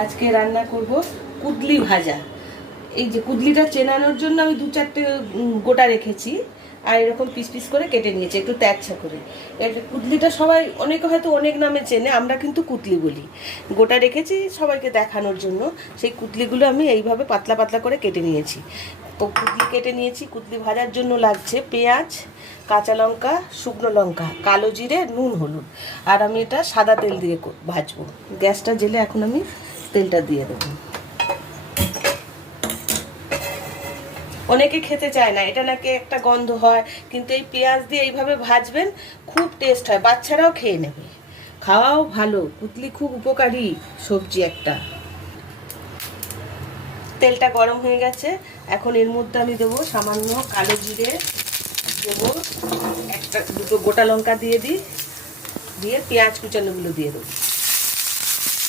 আজকে রান্না করব কুদলি ভাজা। এই যে কুদলিটা চেনানোর জন্য আমি 2-4টে গোটা রেখেছি আর এরকম পিস পিস করে কেটে নিয়েছি একটু তেরছা করে। এর কুদলিটা সবাই অনেকে হয়তো অনেক নামে চেনে, আমরা কিন্তু কুদলি বলি। গোটা রেখেছি সবাইকে দেখানোর জন্য। সেই কুদলিগুলো আমি এইভাবে পাতলা পাতলা করে কেটে নিয়েছি। তো কুদলি কেটে নিয়েছি। কুদলি ভাজার জন্য লাগছে পেঁয়াজ, কাঁচা লঙ্কা, শুকনো লঙ্কা, কালো জিরে, নুন, হলুদ। আর আমি এটা সাদা তেল দিয়ে ভাজবো। গ্যাসটা জেলে এখন আমি তেলটা দিয়ে দেবো। অনেকে খেতে চায় না, এটা নাকি একটা গন্ধ হয়, কিন্তু এই পেঁয়াজ দিয়ে এইভাবে ভাজবেন, খুব টেস্ট হয়, বাচ্চারাও খেয়ে নেবে। খাওয়াও ভালো, কুদলি খুব উপকারী সবজি একটা। তেলটা গরম হয়ে গেছে, এখন এর মধ্যে আমি দেবো সামান্য কালো জিরে, দেবো দুটো গোটা লঙ্কা দিয়ে দিই, দিয়ে পেঁয়াজ কুচানোগুলো দিয়ে দেবো।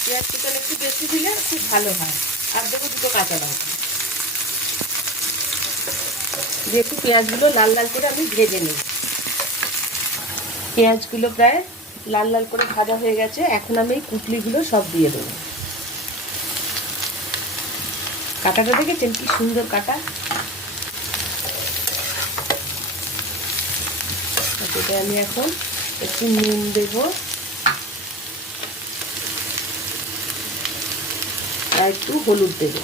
পেঁয়াজ কুচানো একটু বেশি দিলে খুব ভালো হয়। আর দেবো দুটো কাঁচা লঙ্কা দিয়ে একটু পেঁয়াজগুলো লাল লাল করে আমি ভেজে নিই। পেঁয়াজগুলো প্রায় লাল লাল করে ভাজা হয়ে গেছে, এখন আমি এই কুটলিগুলো সব দিয়ে দেবো। কাটাটা দেখেছেন কি সুন্দর কাটা। এটা আমি এখন একটু নুন দেবো আর একটু হলুদ দেবো,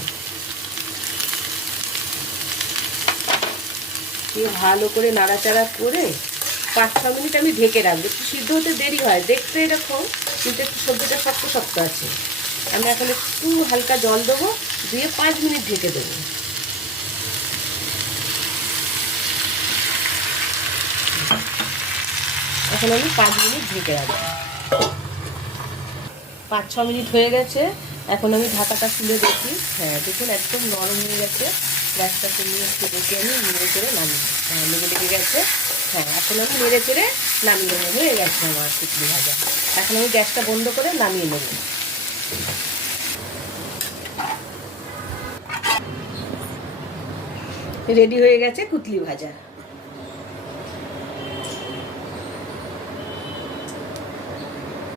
দিয়ে ভালো করে নাড়াচাড়া করে 5-6 মিনিট আমি ঢেকে রাখবো। একটু সিদ্ধ হতে দেরি হয়, দেখতে এরকম, কিন্তু একটু সবজিটা শক্ত শক্ত আছে। আমি এখন একটু হালকা জল দেবো, দিয়ে 5 মিনিট ঢেকে দেবো। এখন আমি 5 মিনিট ঢেকে রাখবো। 5-6 মিনিট হয়ে গেছে, এখন আমি ঢাকাটা খুলে দেখি। হ্যাঁ দেখুন একদম নরম হয়ে গেছে। গ্যাসটা কমিয়ে একটু দেখে আমি নেড়ে চেড়ে নামিয়ে, হ্যাঁ লেগে লেগে গেছে। হ্যাঁ এখন আমি নেড়ে চেড়ে নামিয়ে নেবো। হয়ে গেছে আমার কুটলি ভাজা। এখন আমি গ্যাসটা বন্ধ করে নামিয়ে নেব। রেডি হয়ে গেছে কুটলি ভাজা।